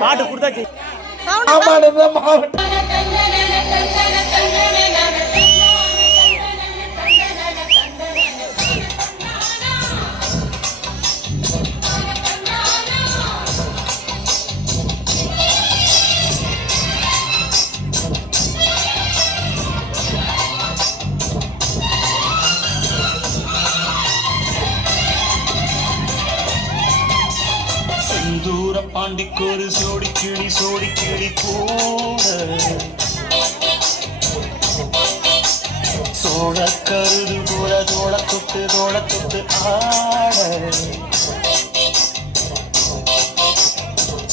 பாட்டு கொடுத்தாச்சு. செந்தூர பாண்டிக்கொரு சோடி கிளி கூட சோழ கருது போல தோள தொட்டு ஆட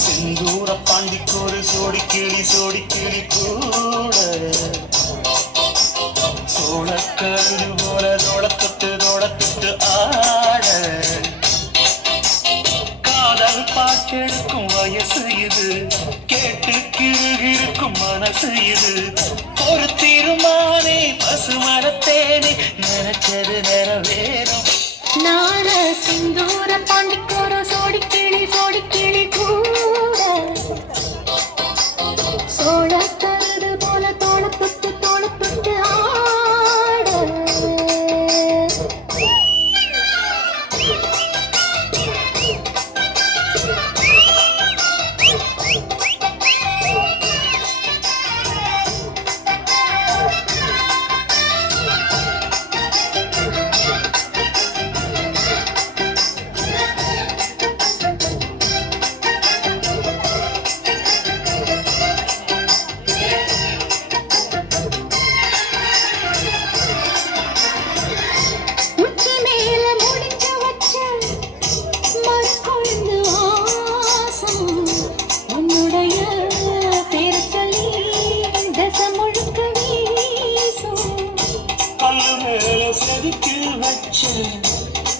செந்தூர பாண்டிக்கொரு சோடி கிளி கூட சோழ கருது போல தோள தொட்டு ஆட பாட்டெடுக்கும் வயசு இது, கேட்டு கிருகிருக்கும் மனசு இது. ஒரு தீர்மானே பசுமரத்தேனே நினைச்சது நிறைவேறும். நான சிந்தூர பாண்டிக்கொரு சோடி கிளி கூட சோழ கருது போல தோள தொட்டு ஆட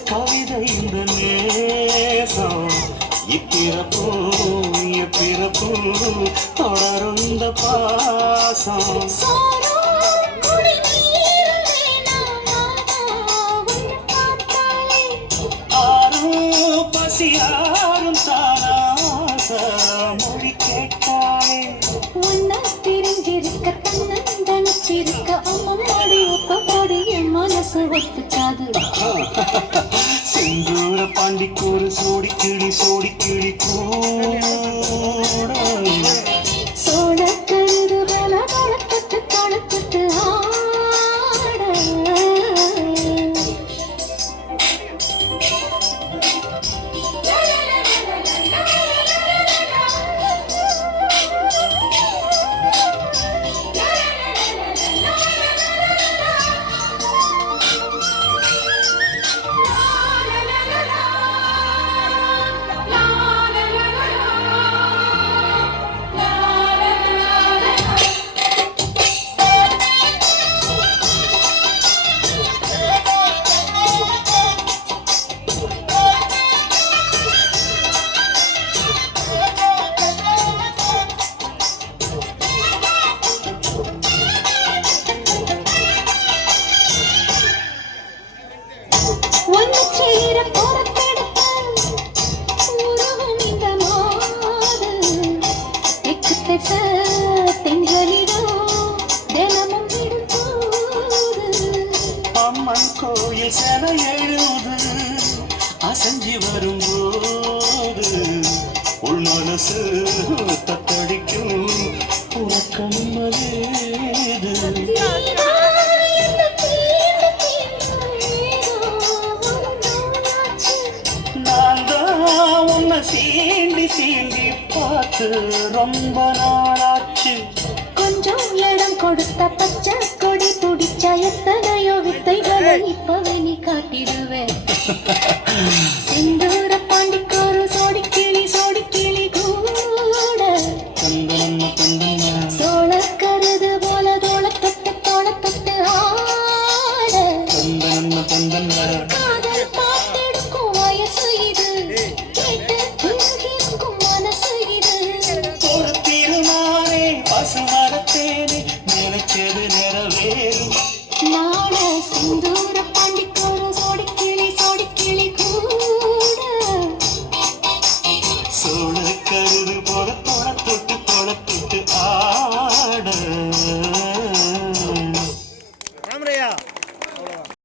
கவிதை இந்த நேசம் இப்பிறப்பு தொடரும் இந்த பாசம். ஆரும் பசியாரும் தானாச மொழி கேட்டாலே உன்னை தெரிஞ்சிருக்க தன்னந்தனிச்சிருக்க அம்மம்மாடி ஒப்பப்பாடி என் மனசு ஒத்துக்காது. செந்தூர பாண்டிக்கொரு சோடி கிளி கூட சோழ கருது பல தொட்டு ஆட அம்மன் கோயில் செல எழுது அசஞ்சி வரும்போது உள் மனசு தத்தடிக்கும் உனக்கம்மதேது. நான் தான் உன்னை சீண்டி பார்த்து ரொம்ப நாளாச்சு. கொஞ்சம் இடம் கொடுத்த பச்சை கொடி துடிச்சா எத்தனையோ வித்தைகளை இப்பவே நீ காட்டிடுவேன். செந்தூர பாண்டிக்கொரு சோடி கிளி கூட சோழ கருது போல தோள தொட்டு ஆட காதல் பாட்டெடுக்கும் வயசு இது, கேட்டு கிருகிருக்கும் மனசு இது. ஒரு தீர்மானே பசுமரத்தேனே நினைச்சது நிறைவேறும். நாட சிந்தூர பாண்டிக்கொரு சோடி கிளி கூட கருது போல